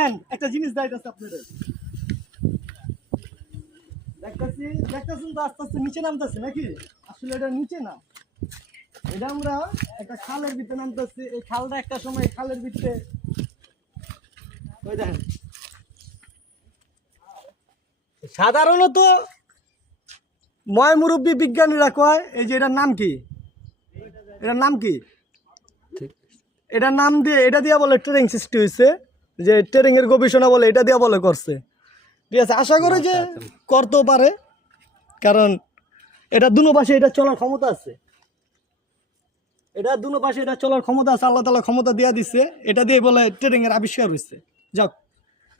আহেন একটা জিনিস দেখাইতেছে আপনাদের। দেখতেছেন তো আস্তে আস্তে নিচে নামতেছে নাকি? আসলে এটা নিচে না, এটা আমরা একটা খালের ভিতরে নামতেছি। এই খালটা একটা সময় খালের ভিতরে ওই দেখেন সাধারণত ময় মুরব্বী বিজ্ঞানীরা কয় এই যে এটার নাম কি, এটার নাম কি, এটার নাম দিয়ে এটা দিয়া বলে ট্রেনিং সৃষ্টি হয়েছে, যে ট্রেনিং এর গবেষণা বলে এটা দিয়া বলে করছে। ঠিক আছে, আশা করি যে করতেও পারে, কারণ এটা দুনো পাশে এটা চলার ক্ষমতা আছে, এটা দুনো পাশে এটা চলার ক্ষমতা আছে, আল্লাহ তাআলা ক্ষমতা দিয়া দিচ্ছে, এটা দিয়ে বলে ট্রেনিং এর আবিষ্কার হয়েছে। যাক,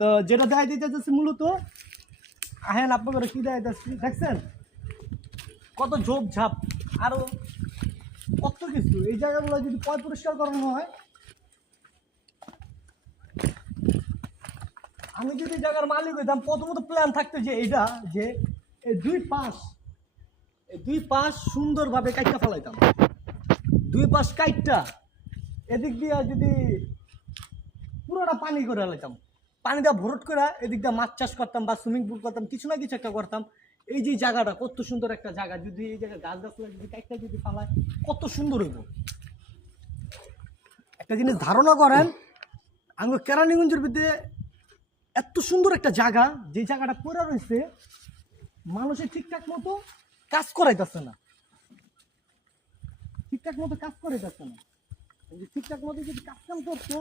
তো যেটা দেখা দিতেছে মূলত আহেন আপনাদের কি দেখা যাচ্ছে দেখছেন কত ঝোপ ঝাপ আরো কত কিছু। এই জায়গাগুলো যদি পয় পরিষ্কার করানো হয়, আমি যদি জায়গার মালিক হইতাম প্রথমত প্ল্যান থাকতো যে এইটা যে এই দুই পাশ সুন্দরভাবে কাইটটা ফেলাইতাম, দুই পাশ কাইটটা এদিক দিয়ে যদি পুরোটা পানি করে লাইতাম, পানি দিয়ে ভরট করে এদিক দিয়ে মাছ চাষ করতাম বা সুইমিং পুল করতাম, কিছু না কিছু একটা করতাম। এই যে জায়গাটা কত সুন্দর একটা জায়গা, যদি এই জায়গায় গাছ গাছলা যদি কাইটটা যদি ফালায় কত সুন্দর হইব। একটা জিনিস ধারণা করেন, আমি কেরানীগঞ্জের ভিতরে এত সুন্দর একটা জায়গা, যে জায়গাটা পড়ে রয়েছে মানুষের ঠিকঠাক মতো কাজ করাইতেছে না, ঠিকঠাক মতো কাজ করাইতেছে না। ঠিকঠাক মতো যদি কাজ কাম করতো,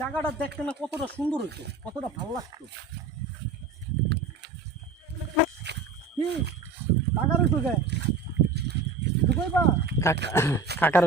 জায়গাটা দেখতে না কতটা সুন্দর হইতো, কতটা ভালো লাগতো। কি টাকা রয়েছে কাকার